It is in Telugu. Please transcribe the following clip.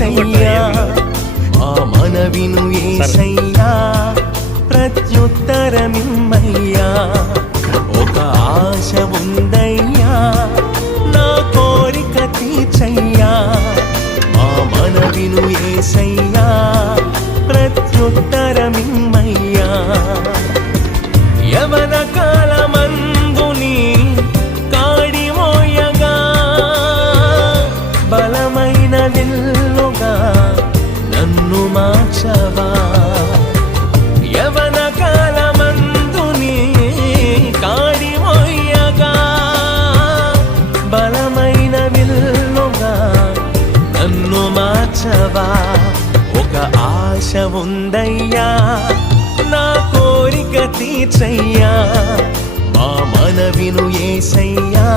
యేసయ్యా మా మనవిను యేసయ్యా ప్రత్యుత్తరమిమ్మయ్యా ఒక ఆశ ఉందయ్యా నా కోరిక తీర్చయ్యా మా మనవిను యేసయ్యా ప్రత్యుత్తరమిమ్మయ్యా యవన కాలమందుని కాడిమోయగా బలమైన విల్లుగా నన్ను మార్చవా యవన కాలమందుని కాడిమోయగా బలమైన విల్లుగా నన్ను మార్చవా ఒక ఆశ ఉందయ్యా నా కోరిక తీర్చయ్యా మా మనవిను యేసయ్యా